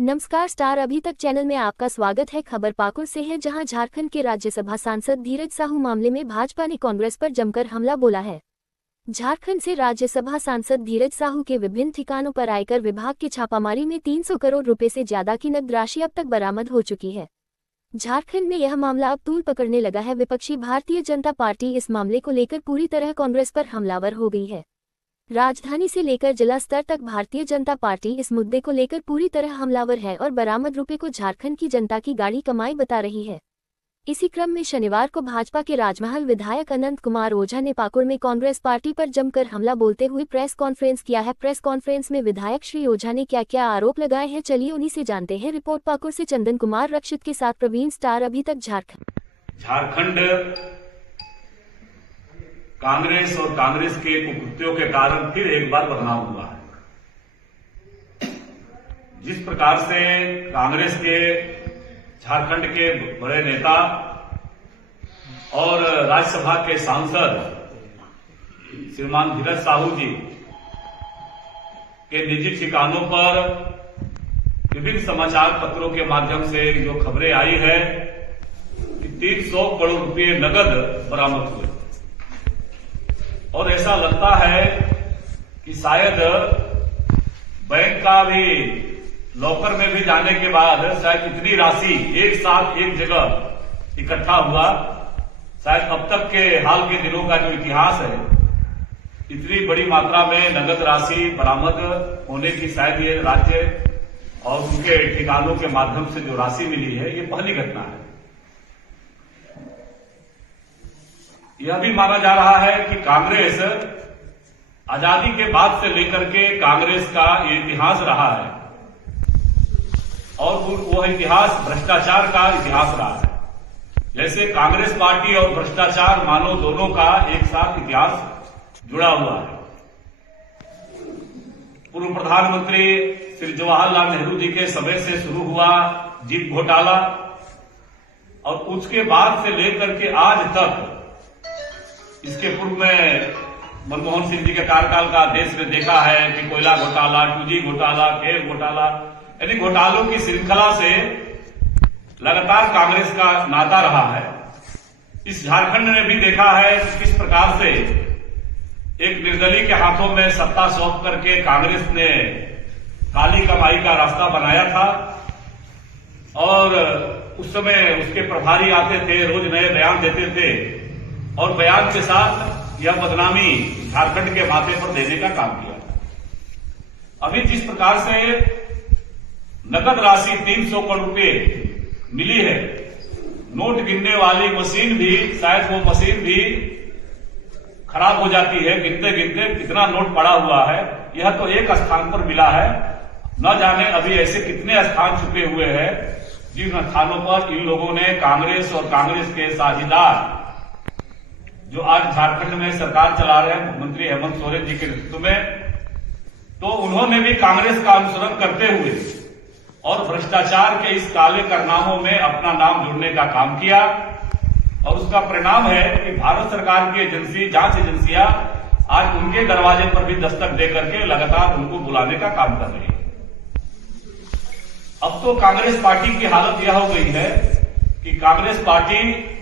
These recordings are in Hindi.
नमस्कार स्टार अभी तक चैनल में आपका स्वागत है। खबर पाकुड़ से है, जहां झारखंड के राज्यसभा सांसद धीरज साहू मामले में भाजपा ने कांग्रेस पर जमकर हमला बोला है। झारखंड से राज्यसभा सांसद धीरज साहू के विभिन्न ठिकानों पर आयकर विभाग की छापामारी में 300 करोड़ रुपए से ज्यादा की नकद राशि अब तक बरामद हो चुकी है। झारखंड में यह मामला अब तूल पकड़ने लगा है। विपक्षी भारतीय जनता पार्टी इस मामले को लेकर पूरी तरह कांग्रेस पर हमलावर हो गई है। राजधानी से लेकर जिला स्तर तक भारतीय जनता पार्टी इस मुद्दे को लेकर पूरी तरह हमलावर है और बरामद रुपए को झारखंड की जनता की गाढ़ी कमाई बता रही है। इसी क्रम में शनिवार को भाजपा के राजमहल विधायक अनंत कुमार ओझा ने पाकुड़ में कांग्रेस पार्टी पर जमकर हमला बोलते हुए प्रेस कॉन्फ्रेंस किया है। प्रेस कॉन्फ्रेंस में विधायक श्री ओझा ने क्या क्या आरोप लगाए हैं, चलिए उन्हीं से जानते हैं। रिपोर्ट पाकुड़ से चंदन कुमार रक्षित के साथ प्रवीण स्टार अभी तक झारखंड कांग्रेस और कांग्रेस के कुकृत्यों के कारण फिर एक बार बदनाम हुआ है। जिस प्रकार से कांग्रेस के झारखंड के बड़े नेता और राज्यसभा के सांसद श्रीमान धीरज साहू जी के निजी ठिकानों पर विभिन्न समाचार पत्रों के माध्यम से जो खबरें आई है कि 300 करोड़ रुपए नगद बरामद हुए, और ऐसा लगता है कि शायद बैंक का भी लॉकर में भी जाने के बाद शायद इतनी राशि एक साथ एक जगह इकट्ठा हुआ, शायद अब तक के हाल के दिनों का जो इतिहास है, इतनी बड़ी मात्रा में नगद राशि बरामद होने की शायद ये राज्य और उनके ठिकानों के माध्यम से जो राशि मिली है, ये पहली घटना है। यह भी माना जा रहा है कि कांग्रेस आजादी के बाद से लेकर के कांग्रेस का ये इतिहास रहा है और वह इतिहास भ्रष्टाचार का इतिहास रहा है। जैसे कांग्रेस पार्टी और भ्रष्टाचार मानो दोनों का एक साथ इतिहास जुड़ा हुआ है। पूर्व प्रधानमंत्री श्री जवाहरलाल नेहरू जी के समय से शुरू हुआ जीप घोटाला, और उसके बाद से लेकर के आज तक, इसके पूर्व में मनमोहन सिंह जी के कार्यकाल का देश में देखा है कि कोयला घोटाला, 2G घोटाला, खेल घोटाला, यानी घोटालों की श्रृंखला से लगातार कांग्रेस का नाता रहा है। इस झारखंड ने भी देखा है कि किस प्रकार से एक निर्दलीय के हाथों में सत्ता सौंप करके कांग्रेस ने काली कमाई का रास्ता बनाया था, और उस समय उसके प्रभारी आते थे, रोज नए बयान देते थे, और बयान के साथ यह बदनामी झारखंड के माथे पर देने का काम किया। अभी जिस प्रकार से नकद राशि 300 करोड़ रुपए मिली है, नोट गिनने वाली मशीन भी, शायद वो मशीन भी खराब हो जाती है, गिनते गिनते कितना नोट पड़ा हुआ है। यह तो एक स्थान पर मिला है, न जाने अभी ऐसे कितने स्थान छुपे हुए हैं जिन स्थानों पर इन लोगों ने कांग्रेस और कांग्रेस के साझेदार जो आज झारखंड में सरकार चला रहे हैं मुख्यमंत्री हेमंत सोरेन जी के नेतृत्व में, तो उन्होंने भी कांग्रेस का अनुसरण करते हुए और भ्रष्टाचार के इस काले कारनामों में अपना नाम जोड़ने का काम किया, और उसका परिणाम है कि भारत सरकार की एजेंसी, जांच एजेंसियां आज उनके दरवाजे पर भी दस्तक दे करके लगातार उनको बुलाने का काम कर रही है। अब तो कांग्रेस पार्टी की हालत यह हो गई है कि कांग्रेस पार्टी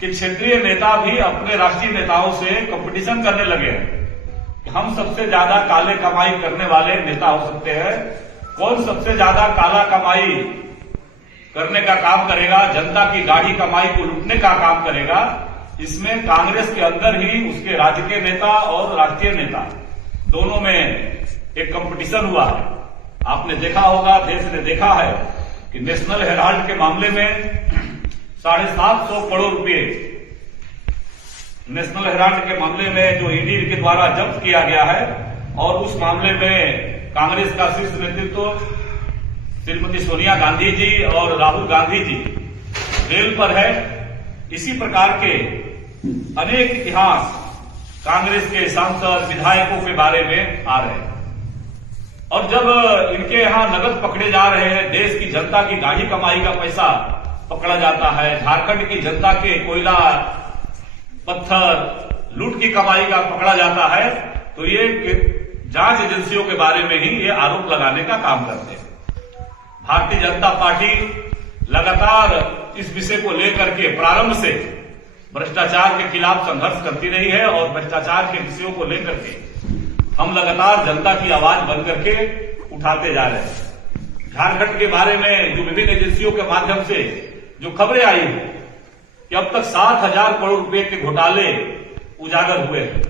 कि क्षेत्रीय नेता भी अपने राष्ट्रीय नेताओं से कंपटीशन करने लगे हैं कि हम सबसे ज्यादा काले कमाई करने वाले नेता हो सकते हैं। कौन सबसे ज्यादा काला कमाई करने का काम करेगा, जनता की गाढ़ी कमाई को लूटने का काम करेगा, इसमें कांग्रेस के अंदर ही उसके राज्य के नेता और राष्ट्रीय नेता दोनों में एक कंपटीशन हुआ है। आपने देखा होगा, देश ने देखा है कि नेशनल हेराल्ड के मामले में 750 करोड़ रुपए नेशनल हेराल्ड के मामले में जो ईडी के द्वारा जब्त किया गया है, और उस मामले में कांग्रेस का शीर्ष नेतृत्व श्रीमती सोनिया गांधी जी और राहुल गांधी जी जेल पर है। इसी प्रकार के अनेक इतिहास कांग्रेस के सांसद विधायकों के बारे में आ रहे हैं, और जब इनके यहां नगद पकड़े जा रहे हैं, देश की जनता की गाढ़ी कमाई का पैसा पकड़ा जाता है, झारखंड की जनता के कोयला, पत्थर लूट की कमाई का पकड़ा जाता है, तो ये जांच एजेंसियों के बारे में ही ये आरोप लगाने का काम करते हैं। भारतीय जनता पार्टी लगातार इस विषय को लेकर के प्रारंभ से भ्रष्टाचार के खिलाफ संघर्ष करती रही है और भ्रष्टाचार के विषयों को लेकर के हम लगातार जनता की आवाज बन करके उठाते जा रहे हैं। झारखंड के बारे में जो विभिन्न एजेंसियों के माध्यम से जो खबरें आई है कि अब तक 7,000 करोड़ रुपए के घोटाले उजागर हुए हैं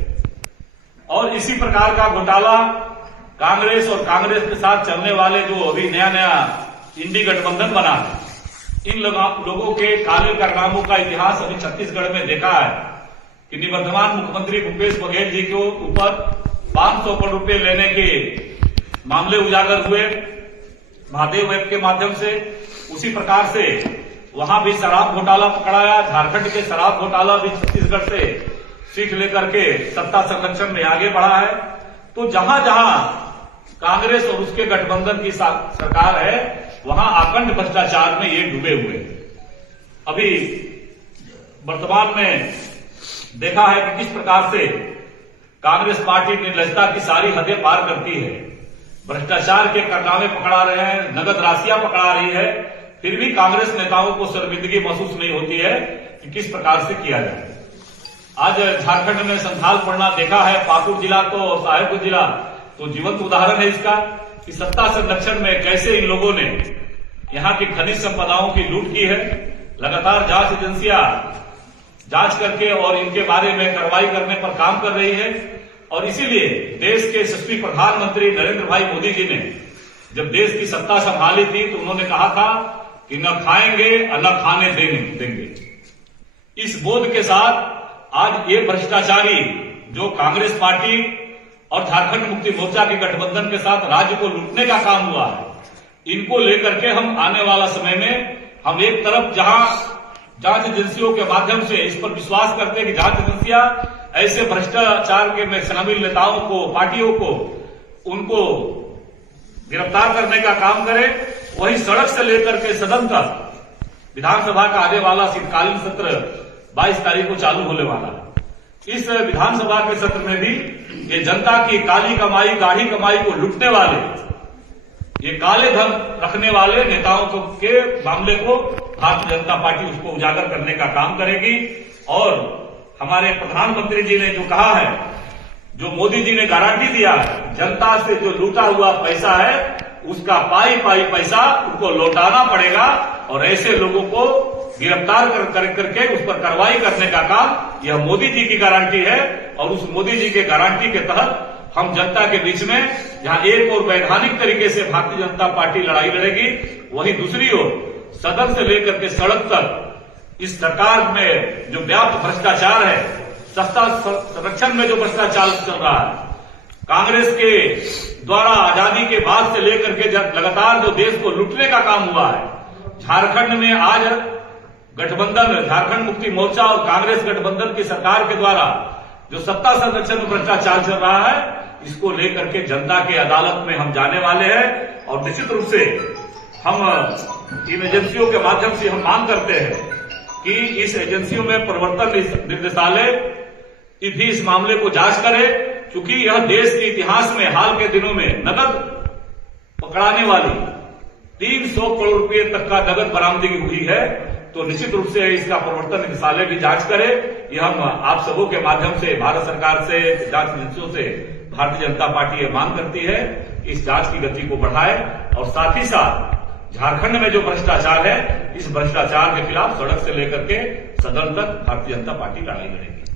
और इसी प्रकार का घोटाला कांग्रेस और कांग्रेस के साथ चलने वाले जो अभी नया इंडी गठबंधन बना है, इन लोगों के काले कारनामों का इतिहास अभी छत्तीसगढ़ में देखा है कि निवर्तमान मुख्यमंत्री भूपेश बघेल जी के ऊपर 500 करोड़ रुपए लेने के मामले उजागर हुए महादेव वेब के माध्यम से। उसी प्रकार से वहां भी शराब घोटाला पकड़ाया। झारखंड के शराब घोटाला भी छत्तीसगढ़ से सीख लेकर के सत्ता संरक्षण में आगे बढ़ा है। तो जहां जहां कांग्रेस और उसके गठबंधन की सरकार है, वहां अखंड भ्रष्टाचार में ये डूबे हुए हैं। अभी वर्तमान में देखा है कि किस प्रकार से कांग्रेस पार्टी निर्लजता की सारी हदें पार करती है, भ्रष्टाचार के कारनामे पकड़ा रहे हैं, नगद राशियां पकड़ा रही है, फिर भी कांग्रेस नेताओं को शर्मिंदगी महसूस नहीं होती है कि किस प्रकार से किया जाए। आज झारखंड में संथाल पड़ना देखा है, पाकुड़ जिला तो साहेबगंज जिला तो जीवंत उदाहरण है इसका कि सत्ता संरक्षण में कैसे इन लोगों ने यहां की खनिज संपदाओं की लूट की है। लगातार जांच एजेंसियां जांच करके और इनके बारे में कार्रवाई करने पर काम कर रही है और इसीलिए देश के यशस्वी प्रधानमंत्री नरेंद्र भाई मोदी जी ने जब देश की सत्ता संभाली थी तो उन्होंने कहा था कि न खाएंगे और न खाने देंगे। इस बोध के साथ आज ये भ्रष्टाचारी जो कांग्रेस पार्टी और झारखंड मुक्ति मोर्चा के गठबंधन के साथ राज्य को लूटने का काम हुआ है, इनको लेकर के हम आने वाला समय में हम एक तरफ जहां जांच एजेंसियों के माध्यम से इस पर विश्वास करते हैं कि जांच एजेंसियां ऐसे भ्रष्टाचार के में शामिल नेताओं को, पार्टियों को, उनको गिरफ्तार करने का काम करे, वही सड़क से लेकर के सदन तक विधानसभा का आने वाला शीतकालीन सत्र 22 तारीख को चालू होने वाला है। इस विधानसभा के सत्र में भी ये जनता की काली कमाई, गाढ़ी कमाई को लूटने वाले, ये काले धन रखने वाले नेताओं के मामले को भारतीय जनता पार्टी उसको उजागर करने का काम करेगी। और हमारे प्रधानमंत्री जी ने जो कहा है, जो मोदी जी ने गारंटी दिया है, जनता से जो लूटा हुआ पैसा है उसका पाई पैसा उनको लौटाना पड़ेगा और ऐसे लोगों को गिरफ्तार करके उस पर कार्रवाई करने का काम यह मोदी जी की गारंटी है। और उस मोदी जी के गारंटी के तहत हम जनता के बीच में जहां एक और वैधानिक तरीके से भारतीय जनता पार्टी लड़ाई लड़ेगी, वहीं दूसरी ओर सदन से लेकर के सड़क तक इस सरकार में जो व्याप्त भ्रष्टाचार है, सत्ता संरक्षण में जो भ्रष्टाचार चल रहा है, कांग्रेस के द्वारा आजादी के बाद से लेकर के लगातार जो देश को लूटने का काम हुआ है, झारखंड में आज गठबंधन झारखंड मुक्ति मोर्चा और कांग्रेस गठबंधन की सरकार के द्वारा जो सत्ता संरक्षण में भ्रष्टाचार चल रहा है, इसको लेकर के जनता के अदालत में हम जाने वाले हैं। और निश्चित रूप से हम इन एजेंसियों के माध्यम से हम मांग करते हैं कि इस एजेंसियों में प्रवर्तन निदेशालय भी इस मामले को जांच करे, क्योंकि यह देश के इतिहास में हाल के दिनों में नगद पकड़ाने वाली 300 करोड़ रुपए तक का नगद बरामदगी हुई है। तो निश्चित रूप से इसका प्रवर्तन निदेशालय भी जांच करे। यह हम आप सबों के माध्यम से भारत सरकार से, जांच एजेंसियों से भारतीय जनता पार्टी यह मांग करती है इस जांच की गति को बढ़ाए और साथ ही साथ झारखंड में जो भ्रष्टाचार है, इस भ्रष्टाचार के खिलाफ सड़क से लेकर के सदन तक भारतीय जनता पार्टी लड़ाई लड़ेगी।